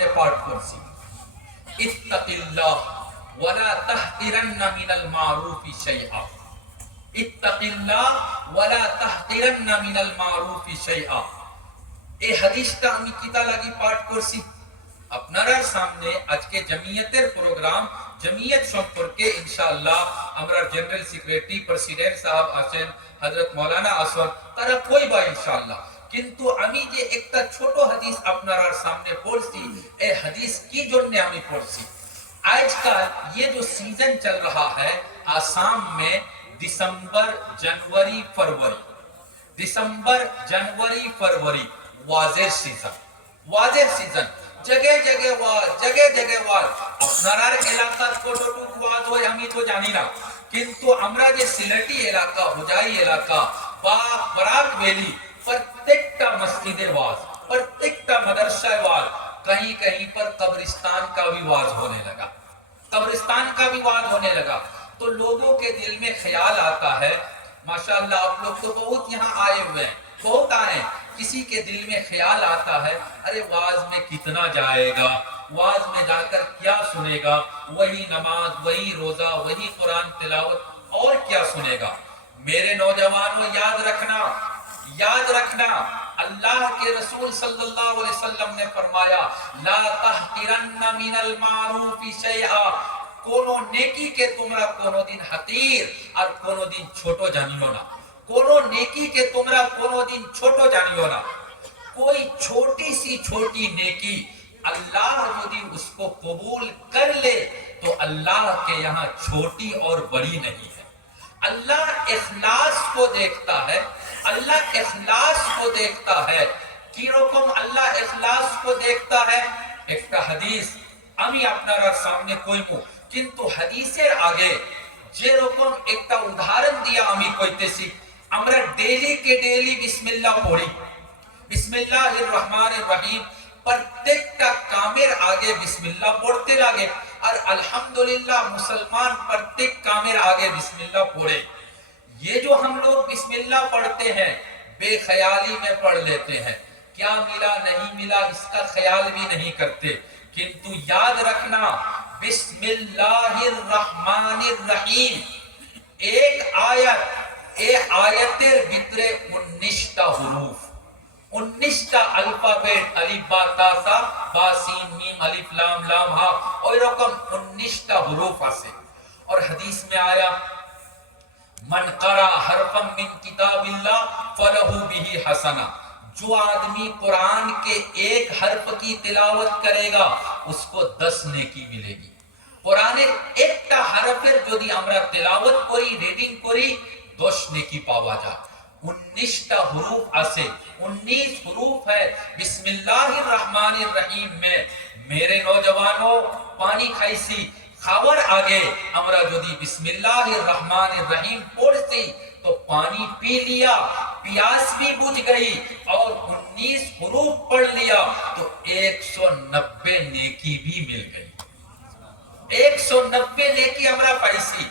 সামনে পাঠ করছি, ইত্তাকিল্লাহ ওয়ালা তাহকিরান্না মিনাল মারুফি শাইআ, ইত্তাকিল্লাহ ওয়ালা তাহকিরান্না মিনাল মারুফি শাইআ। এই হাদিসটা আমি কিতা লাগি পাঠ করছি? আপনারা সামনে আজকে জমিয়তের প্রোগ্রাম, জমিয়ত সম্পর্কে ইনশাআল্লাহ আমরা জেনারেল সেক্রেটারি প্রেসিডেন্ট সাহেব আছেন, হযরত মাওলানা আসন, তারা কইবা ইনশাআল্লাহ। কিন্তু আমি যে একটা ছোট হাদিস আপনারা সামনে পড়ছি, এই হাদিস কি জন্য আমি পড়ছি? आजकल ये जो सीजन चल रहा है आसाम में, दिसंबर जनवरी फरवरी, दिसंबर जनवरी फरवरी वाज़े सीजन, वाज़े सीजन, जगह जगह वाज, जगह जगह वाज। আপনার এলাকার কতটুকু ওয়াজ হয় আমি তো জানি না, কিন্তু আমরা যে সিলেটি এলাকা, হুজাই এলাকা বা বরাক ভ্যালি, প্রত্যেকটা মসজিদে ওয়াজ, प्रत्येकটা मदरसाए वाज, कहीं कहीं पर कब्रिस्तान का भी वाज होने लगा, कब्रिस्तान का भी वाज होने लगा। तो लोगों के दिल में ख्याल आता है, माशाअल्लाह आप लोग तो बहुत यहाँ आए हुए हैं, बहुत आए, किसी के दिल में ख्याल आता है, अरे वाज में कितना जाएगा, वाज में जाकर क्या सुनेगा, वही नमाज, वही रोजा, वही कुरान तिलावत, और क्या सुनेगा। मेरे नौजवानों याद रखना, याद रखना, अल्लाह के रसूल सल्लल्लाहु अलैहि वसल्लम ने फरमाया, ला तहकिरन्ना मिनल मारूफि शैआ, कोनो नेकी के তোমরা কোনদিন হাকির আর কোনদিন ছোট জানিও না, কোনো नेकी के তোমরা কোনদিন ছোট জানিও না। कोई छोटी सी छोटी नेकी अल्लाह यदि उसको कबूल कर ले तो अल्लाह के यहाँ छोटी और बड़ी नहीं है। अल्लाह इखलास को देखता है, अल्लाह इखलास को देखता है। কি রকম আল্লাহ ইখলাস को देखता है? একটা হাদিস আমি আপনার সামনে কইবো, কিন্তু হাদিসের আগে যে রকম একটা উদাহরণ দিয়া আমি কইতেছি, আমরা ডেইলি কে ডেইলি বিসমিল্লাহ পড়ি, বিসমিল্লাহির রহমানির রহিম, প্রত্যেকটা কামের আগে বিসমিল্লাহ পড়তে লাগে, আর আলহামদুলিল্লাহ মুসলমান प्रत्येक कामेर आगे बिस्मिल्लाह पढ़े। ये जो हम लोग बिस्मिल्लाह पढ़ते हैं बेख्याली में पढ़ लेते हैं, क्या मिला नहीं मिला इसका ख्याल भी नहीं करते, किंतु याद रखना बिस्मिल्लाहिर रहमानिर रहीम एक आयत, ए आयतेर ভিতরে 19টা হুরুফ, 19টা अल्फाबेट, अलिफ बा ता सा बा सीन मीम अलिफ लाम लाम हा, ওই রকম 19টা হুরুফ আছে। और हदीस में आया, मन करा हरफम मिन किताबिल्लाह फलहु बिही हसना, जो आदमी कुरान के एक हर्फ की तिलावत करेगा उसको 10 नेकी मिलेगी। कुराনের একটা হরফের যদি আমরা তেলাওয়াত করি, রিডিং করি, 10 নেকি পাওয়া যায়। 19টা হুরুফ আছে, 19 হুরুफ है बिस्मिल्लाहिर रहमानिर रहीम में। मेरे नौजवानों पानी खाइसी, খাবার আগে আমরা যদি बिस्मिल्लाहिर रहमानिर रहीम पढ़ते तो पानी पी लिया, प्यास भी बुझ गई, और 19 हुरूफ पढ़ लिया तो 190 नेकी भी मिल गई। 190 नेकी আমরা পাইছি।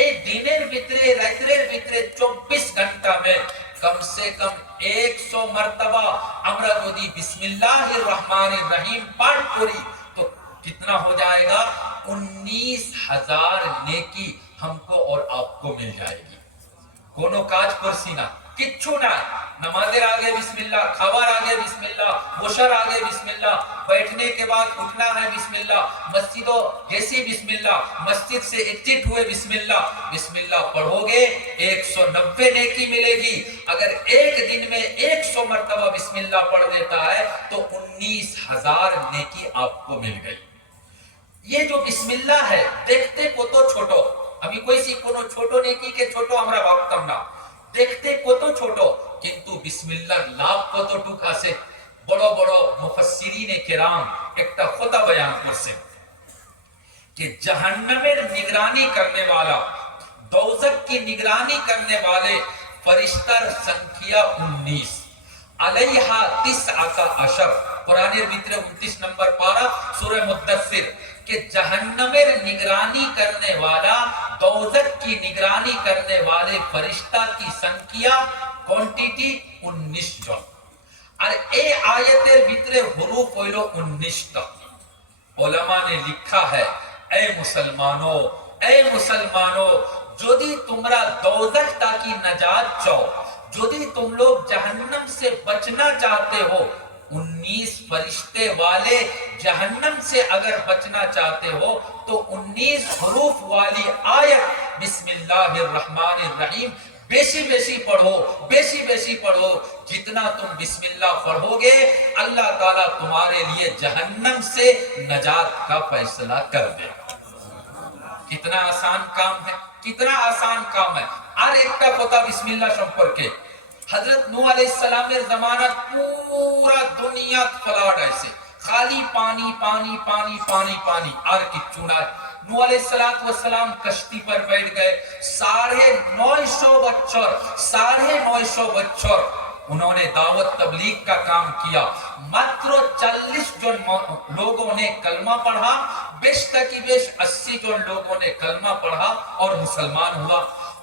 এই দিনের ভিতরে রাতের ভিতরে 24 ঘন্টা में कम से कम 100 मर्तबा আমরা যদি बिस्मिल्लाहिर रहमानिर रहीम पाठ करी तो कितना हो जाएगा? 19,000 नेकी हमको और आपको मिल जाएगी। कोनो काज करसी ना, किच्छु ना, नमाजेर आगे बिस्मिल्लाह, खावार आगे बिस्मिल्लाह, बोशर आगे बिस्मिल्लाह, बैठने के बाद उठना है बिस्मिल्लाह, मस्जिदों जैसी बिस्मिल्लाह, मस्जिद से एग्जिट हुए बिस्मिल्लाह, बिस्मिल्लाह पढ़ोगे 190 नेकी मिलेगी। अगर एक दिन में 100 मर्तबा बिस्मिल्लाह पढ़ देता है तो 19,000 नेकी आपको मिल गई। ये जो बिस्मिल्लाह है देखते কত ছোট, আমি কইছি কোন ছোট নেকি কে ছোট আমরা ভাবতাম না, দেখতে কত ছোট, কিন্তু বিসমিল্লাহর লাভ কতটুকু আছে। বড় বড় মুফাসসিরিনে কেরাম একটা কথা বয়ান করছেন कि जहन्नमेर निगरानी करने वाला, दोज़ख की निगरानी करने वाले फरिश्तार संख्या 19, अलैहा 19, कुरानेर ভিতরে 29 नंबर पारा सूरह मुद्दस्सिर कि जहन्नमेर निगरानी करने वाला, दोज़ख की निगरानी करने वाले फरिश्ता की संख्या क्वांटिटी 19 জন। আর এই আয়াতের ভিতরে হুরুফ হইল 19টা। علماء نے لکھا ہے اے মুসলমানো যদি তোমরা দোজখ তাকি نجات চাও যদি तुम लोग जहन्नम से बचना चाहते हो 19 फरिश्ते वाले जहन्नम से अगर बचना चाहते हो तो 19 हरूफ वाली आयत बिस्मिल्लाहिर्रहमानिर्रहीम बेशी बेशी पढ़ो जितना तुम बिस्मिल्लाह पढ़ोगे अल्लाह ताला तुम्हारे लिए जहन्नम से नजात का फैसला कर देगा कितना आसान काम है আর একটা কথা বিসমিল্লাহ সম্পর্কে হযরত নূহ আলাইহিস সালামের জামানাত পুরা দুনিয়া ফ্লাড আইছে খালি পানি আর কিচ্ছু নাই নূহ আলাইহিস সালাম কश्ती पर बैठ गए 950 बच्चों उन्होंने दावत तबलीग का काम किया मात्र 40 जन लोगों ने कलमा पढ़ा बेश तकी बेश 80 जन लोगों ने कलमा पढ़ा और मुसलमान हुआ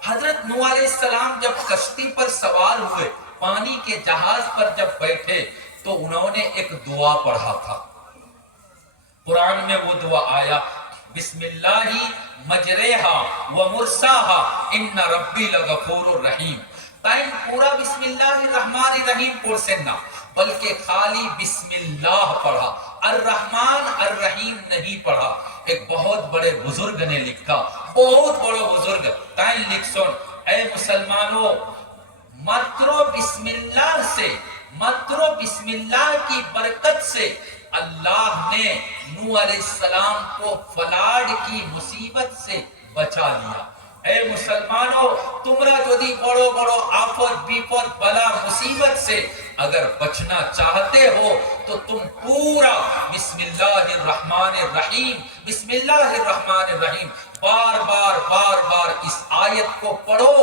हजरत नूह अलैहिस्सलाम जब कश्ती पर सवार हुए पानी के जहाज पर जब बैठे तो उन्होंने एक दुआ पढ़ा था कुरान में वो दुआ आया बिस्मिल्लाहि मजरेहा व मुरसाहा इन्न रब्बी लगफूरुर रहीम टाइम पूरा बिस्मिल्लाहिर्रहमानिर्रहीम पढ़सेन ना बल्कि खाली बिस्मिल्लाह पढ़ा अर रहमान अर रहीम नहीं पढ़ा एक बहुत बड़े बुजुर्ग ने लिखा बहुत बड़े बुजुर्ग टाइम लिख सुन ऐ मुसलमानों मात्र बिस्मिल्लाह की बरकत से अल्लाह ने नूह अलैहिस्सलाम को फ्लड की मुसीबत से बचा लिया ऐ मुसलमानों तुमरा यदि बड़ो बड़ो आफत विपद बला मुसीबत से अगर बचना चाहते हो तो तुम पूरा बिस्मिल्लाहिर्रहमानिर्रहीम बार बार इस आयत को पढ़ो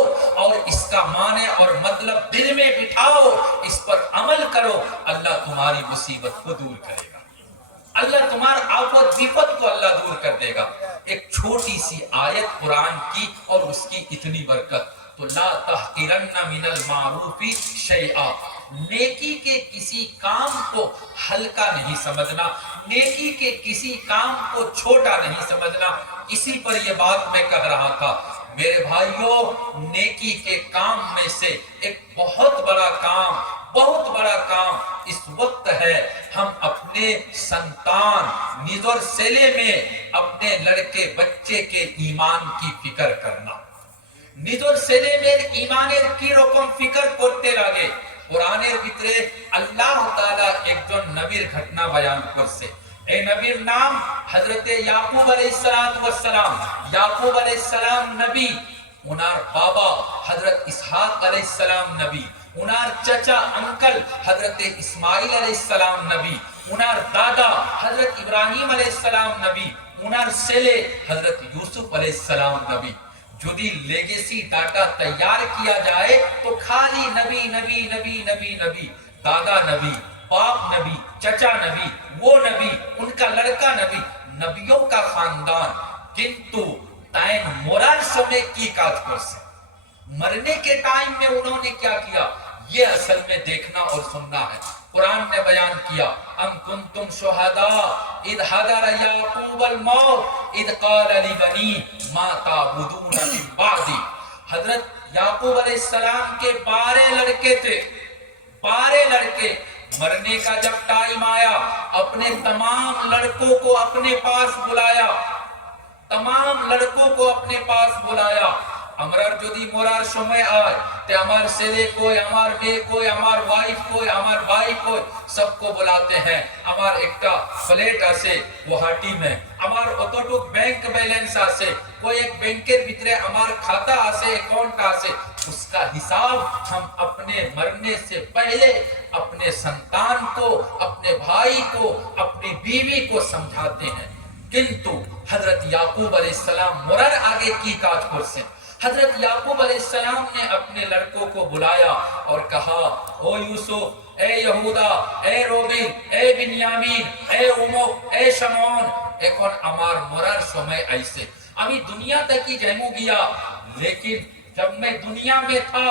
और इसका माने और मतलब दिल में बिठाओ इस पर अमल करो अल्लाह तुम्हारी मुसीबत को दूर करेगा अल्लाह तुम्हारा आफत विपद को अल्लाह दूर कर देगा एक छोटी सी आयत कुरान की और उसकी इतनी बरकत तो ला तहकिरन्न मिनल मारूफी शैआ नेकी के किसी काम को हल्का नहीं समझना नेकी के किसी काम को छोटा नहीं समझना इसी पर यह बात मैं कह रहा था मेरे भाइयों नेकी के काम में से एक बहुत बड़ा काम इस वक्त है हम अपने संतान निजर सेले में अपने लड़के बच्चे के ईमान की फिक्र करना निजर सेले में ईमानेर की रकम फिक्र करते लगे कुरानेर ভিতরে আল্লাহ তাআলা একজন নবীর ঘটনা বয়ান করছে এই নবীর নাম হযরত ইয়াকুব আলাইহিস সালাম নবী উনার বাবা হযরত ইসহাক আলাইহিস সালাম নবী उनार चचा अंकल हजरत इस्माइल अलैहिस्सलाम नबी उनार दादा हजरत इब्राहिम अलैहिस्सलाम नबी उनार सेले हजरत यूसुफ अलैहिस्सलाम नबी यदि लेगेसी डाटा तैयार किया जाए तो खाली नबी दादा नबी बाप नबी चचा नबी वो नबी उनका लड़का नबी नबियों का खानदान किंतु टाइम मोरल समय की काज कर से मरने के टाइम में उन्होंने क्या किया ये असल में देखना और सुनना है कुरान ने बयान किया अम कुंतुम शुहदा इद हदर याकूब अल मौत इद क़ाल लिबनी मा ताबुदून मिन बादी हजरत याकूब अलैहिस्सलाम के 12 लड़के थे 12 लड़के मरने का जब टाइम आया अपने तमाम लड़कों को अपने पास बुलाया আমরার যদি মরার সময় আয় তে আমার ছেলে কই আমার মেয়ে কই আমার ওয়াইফ কই আমার ভাই কই सबको बुलाते हैं আমার একটা ফ্ল্যাট আছে গুয়াহাটি में আমার অতটুক ব্যাংক ব্যালেন্স আছে कोई एक बैंकेर ভিতরে আমার खाता আছে अकाउंट আছে उसका हिसाब हम अपने मरने से पहले अपने संतान को अपने भाई को अपनी बीवी को समझाते हैं किंतु हजरत याकूब अलैहिस्सलाम मरर आगे की काज करते हजरत याकूब अलैहिस्सलाम ने अपने लड़कों को बुलाया और कहा ओ यूसुफ ए यहूदा ए रोबिन ए बिन्यामीन ए उमुक ए शमौन এখন আমার মরার সময় আইছে আমি दुनिया तक ही जमू गया लेकिन जब मैं दुनिया में था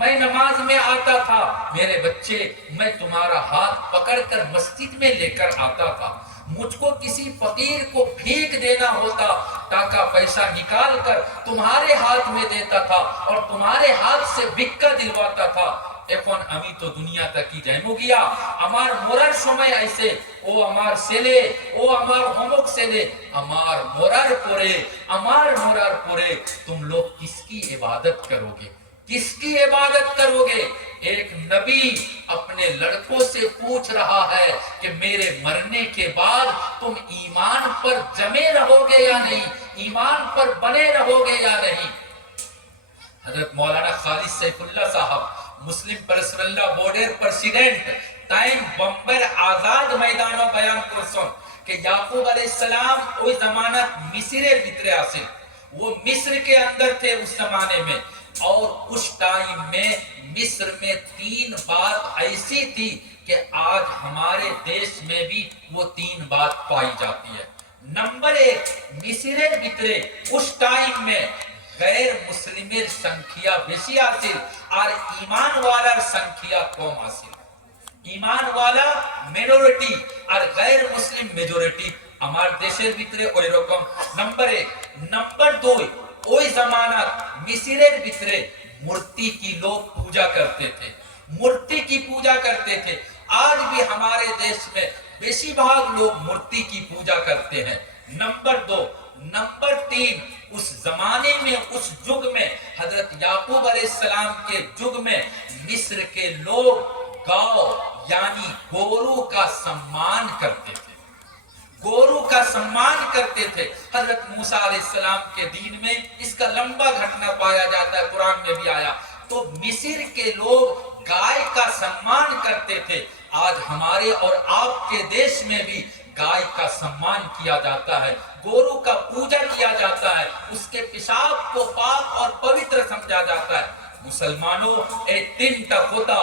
मैं नमाज में आता था मेरे बच्चे मैं तुम्हारा हाथ पकड़कर मस्जिद में लेकर आता था مجھ کو کسی فقیر کو بھیک دینا ہوتا، ٹاکا پیسہ نکال کر تمہارے ہاتھ میں دیتا تھا اور تمہارے ہاتھ سے ভিক্ষা দিলওয়াতা تھا। এখন আমি তো দুনিয়াটা কি জানো গিয়া, আমার মরার সময় আইছে, ও আমার ছেলে, ও আমার অমুক ছেলে, আমার মরার পরে तुम लोग किसकी इबादत करोगे, किसकी इबादत करोगे? एक नबी अपने लड़कों से पूछ रहा है कि मेरे मरने के बाद तुम ईमान पर जमे रहोगे या नहीं, ईमान पर बने रहोगे या नहीं। हजरत मौलाना खालिद सैफुल्लाह साहब, मुस्लिम परसरल्ला बोर्डेर प्रेसिडेंट, टाइम बम्बर आजाद मैदानो बयान करसन कि याकूब अलैहिस्सलाम ওই জামানাত মিসরের ভিতরে আসেন, वो मिस्र के अंदर थे उस जमाने में, और उस टाइम में मिस्र में 3 बात ऐसी थी कि आज हमारे देश में भी वो 3 बात पाई जाती है। नंबर 1, मिस्रेर ভিতরে उस टाइम में गैर मुस्लिमेर संख्या বেশি আছিল আর ঈমান ওয়ালার সংখ্যা কম আছিল। ঈমান ওয়ালা মিনরিটি আর গैर মুসলিম মেজরিটি আমার দেশের ভিতরে ওই রকম। नंबर 1। नंबर 2, ওই জামানাত মিসরের ভিতরে मूर्ति की लोग पूजा करते थे, मूर्ति की पूजा करते थे। आज भी हमारे देश में बेशी भाग लोग मूर्ति की पूजा करते हैं। नंबर 2। नंबर 3, उस जमाने में, उस युग में, हजरत याकूब अलैहिस्सलाम के युग में मिस्र के लोग गाय यानी गोरू का सम्मान करते थे, गोरू का सम्मान करते थे। हजरत मूसा अलैहिस्सलाम के दीन में इसका लंबा घटना पाया जाता है, कुरान में भी आया। तो मिस्र के लोग गाय का सम्मान करते थे। आज हमारे और आपके देश में भी गाय का सम्मान किया जाता है, गोरू का पूजा किया जाता है, उसके पेशाब को पाक और पवित्र समझा जाता है। मुसलमानों, এই 3টা খোদা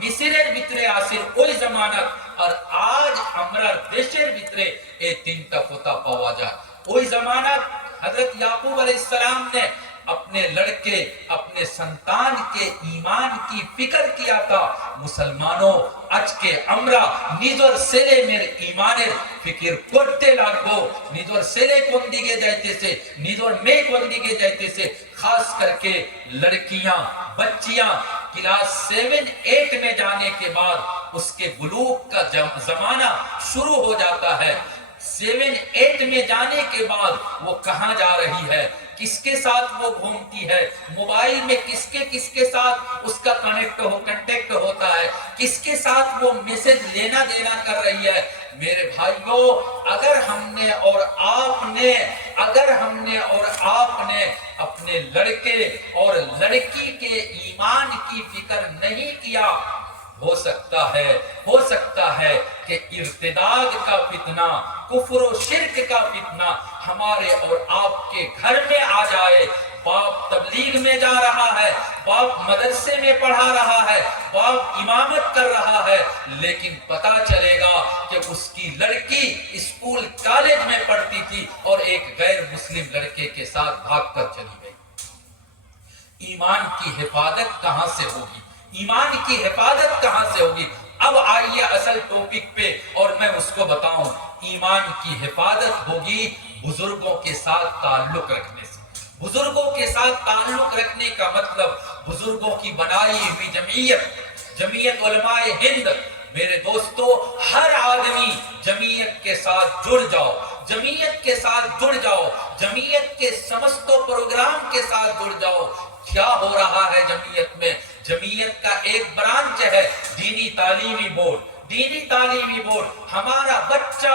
মিসরের ভিতরে আসেন ওই জামানাত, আর আজ আমরা দেশের ভিতরে এই 3টা খোদা পাওয়া যায়। ওই জামানাত हजरत याकूब अलैहिस्सलाम ने अपने लड़के, अपने संतान के ईमान की फिक्र किया था। मुसलमानों, আজকে আমরা নিজের ছেলে মেয়ের ঈমানের ফিকির করতে লাগবো। নিজের ছেলে কোন দিকে যাইতেছে, নিজের মেয়ে কোন দিকে যাইতেছে, खास करके लड़कियां, बच्चियां क्लास 7-8 में जाने के बाद उसके बुलूग का जमाना शुरू हो जाता है। 7-8 में जाने के बाद वो कहाँ जा रही है, किसके साथ वो घूमती है, मोबाइल में किसके किसके साथ उसका कांटेक्ट होता है, किसके साथ वो मैसेज लेना देना कर रही है। मेरे भाइयों, अगर हमने और आपने अपने लड़के और लड़की के ईमान की फिक्र नहीं किया, हो सकता है कि इर्तिदाद का फितना, कुफ्र और शिर्क का फितना हमारे और आपके घर में आ जाए। बाप तबलीग में जा रहा है, बाप मदरसे में पढ़ा रहा है, बाप इमामत कर रहा है, लेकिन पता चलेगा कि उसकी लड़की स्कूल कॉलेज में पढ़ती थी और एक गैर मुस्लिम लड़के के साथ भागकर चली गई। ईमान की हिफाजत कहां से होगी, ईमान की हिफाजत कहां से होगी? अब आइए असल टॉपिक पे और मैं उसको बताऊं। ईमान की हिफाजत होगी बुजुर्गों के साथ ताल्लुक रखने से। बुजुर्गों के साथ ताल्लुक रखने का मतलब बुजुर्गों की बनाई हुई जमीयत उलमाए हिंद। मेरे दोस्तों, हर आदमी जमीयत के साथ जुड़ जाओ, जमीयत के साथ जुड़ जाओ, जमीयत के समस्त प्रोग्राम के साथ जुड़ जाओ। क्या हो रहा है जमीयत में? जमीयत का एक ब्रांच है दीनी तालीमी बोर्ड। दीनी तालीमी बोर्ड हमारा बच्चा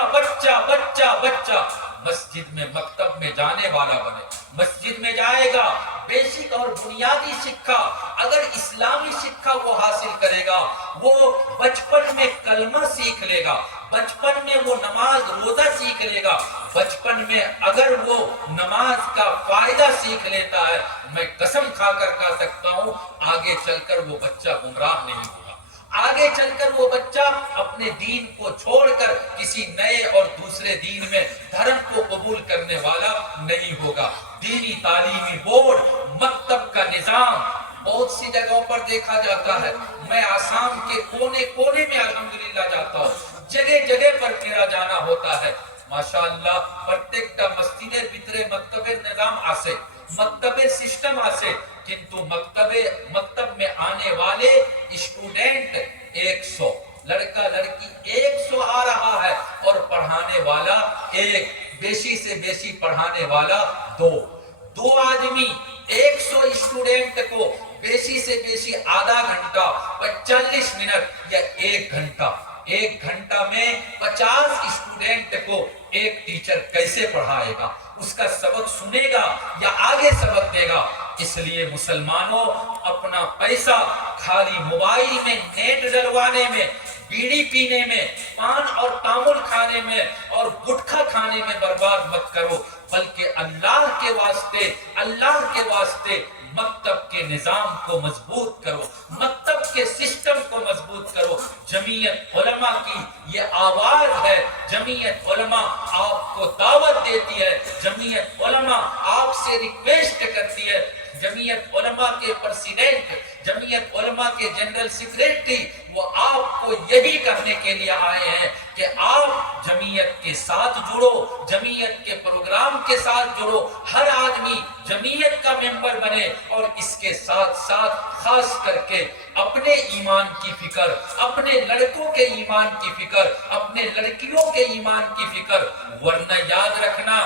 मस्जिद में, मकतब में जाने वाला बने, मस्जिद में जाएगा, बेसिक और बुनियादी शिक्षा, अगर इस्लामी शिक्षा वो हासिल करेगा, वो बचपन में कलमा सीख लेगा, बचपन में वो नमाज रोजा सीख लेगा, बचपन में अगर वो नमाज का फायदा सीख लेता है, मैं कसम खाकर कह सकता हूँ आगे चलकर वो बच्चा गुमराह नहीं होगा। आगे चलकर वो बच्चा अपने दीन को छोड़कर किसी नए और दूसरे दीन में धर्म को कबूल करने वाला नहीं होगा। दीनी तालीमी बोर्ड, मकतब का निजाम बहुत सी जगहों पर देखा जाता है। मैं आसाम के कोने कोने में अल्हम्दुलिल्लाह जाता हूँ, জেগে জেগে पर ফেরা जाना होता है। মাশাআল্লাহ প্রত্যেকটা মসজিদের ভিতরে মক্তবের নিজাম আছে, মক্তবের সিস্টেম আছে, কিন্তু मकतब में आने वाले स्टूडेंट 100, लड़का लड़की 100 आ रहा है और पढ़ाने वाला एक, बेशी से बेशी पढ़ाने वाला दो आदमी 100 स्टूडेंट को बेशी से बेशी आधा घंटा 45 मिनट या 1 घंटा, 1 घंटा में 50 स्टूडेंट को एक टीचर कैसे पढ़ाएगा? उसका सबक सुनेगा या आगे सबक देगा? इसलिए मुसलमानों अपना पैसा खाली मोबाइल में नेट डलवाने में, बीड़ी पीने में, पान और तामुल खाने में और गुटखा खाने में बर्बाद मत करो, बल्कि अल्लाह के वास्ते मकतब के निजाम को मजबूत करो, मकतब के सिस्टम को मजबूत करो। जमीयत उलमा की ये आवाज है, जमीयत उलमा आपको दावत देती है, जमीयत उलमा आपसे रिक्वेस्ट करती है। जमीयत उलमा के प्रेसिडेंट, जमीयत उलमा के जनरल सेक्रेटरी वो आपको यही कहने के लिए आए हैं कि आप जमीयत के साथ जुड़ो, जमीयत के प्रोग्राम के साथ जुड़ो, हर आदमी जमीयत का मेंबर बने और इसके साथ साथ खास करके अपने ईमान की फिक्र, अपने लड़कों के ईमान की फिक्र, अपने लड़कियों के ईमान की फिक्र। वरना याद रखना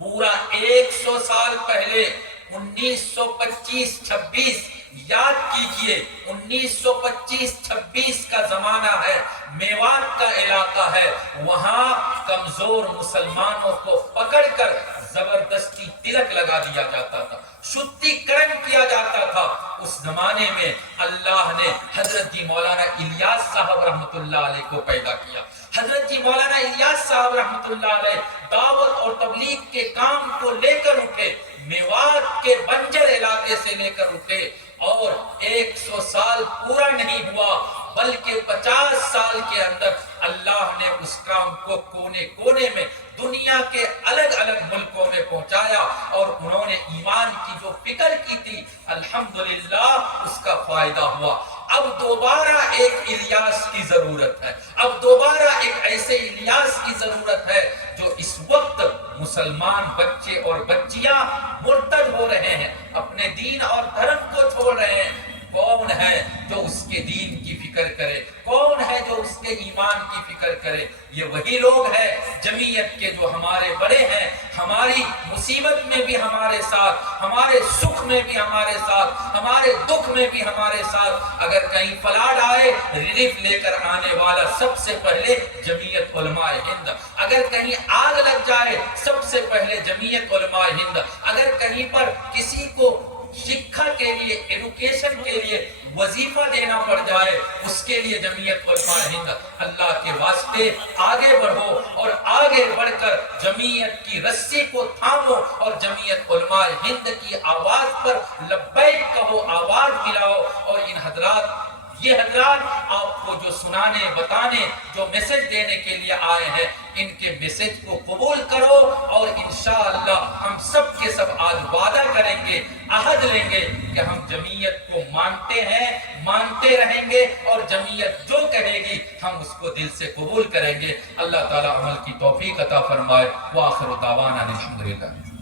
पूरा 100 साल पहले 1925-26 याद कीजिए, 1925-26 का जमाना है, मेवात का इलाका है, वहां कमजोर मुसलमानों को पकड़कर जबरदस्ती तिलक लगा दिया जाता था, शुद्धिकरण किया जाता था। उस जमाने में अल्लाह ने हजरत जी मौलाना इलियास साहब रहमतुल्लाह अलैह को पैदा किया। हजरत जी मौलाना इलियास साहब रहमतुल्लाह अलैह दावत और तबलीग के काम को लेकर उठे, मेवात के बंजर इलाके से लेकर उठे और 100 साल पूरा नहीं हुआ बल्कि 50 साल के अंदर अल्लाह ने उस काम को कोने कोने में दुनिया के अलग अलग मुल्कों में पहुंचाया और उन्होंने ईमान की जो फिक्र की थी अल्हम्दुलिल्लाह उसका फायदा हुआ। अब दोबारा एक इलियास की जरूरत है, अब दोबारा एक ऐसे इलियास की जरूरत है जो इस वक्त मुसलमान बच्चे और बच्चियां मुर्तद हो रहे हैं, अपने दीन और धर्म को छोड़ रहे हैं। कौन है जो उसके दीन की फिक्र करे, कौन है जो उसके ईमान की फिक्र करे? ये वही लोग हैं जमीयत के जो हमारे बड़े हैं, हमारी मुसीबत में भी हमारे साथ, हमारे सुख में भी हमारे साथ, हमारे दुख में भी हमारे साथ। अगर कहीं फ्लड आए रिलीफ लेकर आने वाला सबसे पहले जमीयत उलमाए हिंद, अगर कहीं आग लग जाए सबसे पहले जमीयत उलमाए हिंद, अगर कहीं पर किसी को शिक्षा के लिए, एजुकेशन के लिए वजीफा देना पड़ जाए उसके लिए जमीयत उलमाए हिंद। अल्लाह के वास्ते आगे बढ़ो और आगे बढ़कर जमीयत की रस्सी को थामो और जमीयत उलमाए हिंद की आवाज पर लब्बैक कहो, आवाज मिलाओ। और इन हजरात, ये हजरात आपको जो सुनाने, बताने, जो मैसेज देने के लिए आए हैं, इनके मैसेज को कबूल करो और इंशाअल्लाह हम सब के सब आज वादा करेंगे, अहद लेंगे कि हम जमीयत को मानते हैं, मानते रहेंगे और जमीयत जो कहेगी हम उसको दिल से कबूल करेंगे। अल्लाह ताला अमल की तौफीक अता फरमाए। व आखिर दावाना अल्हम्दुलिल्लाह।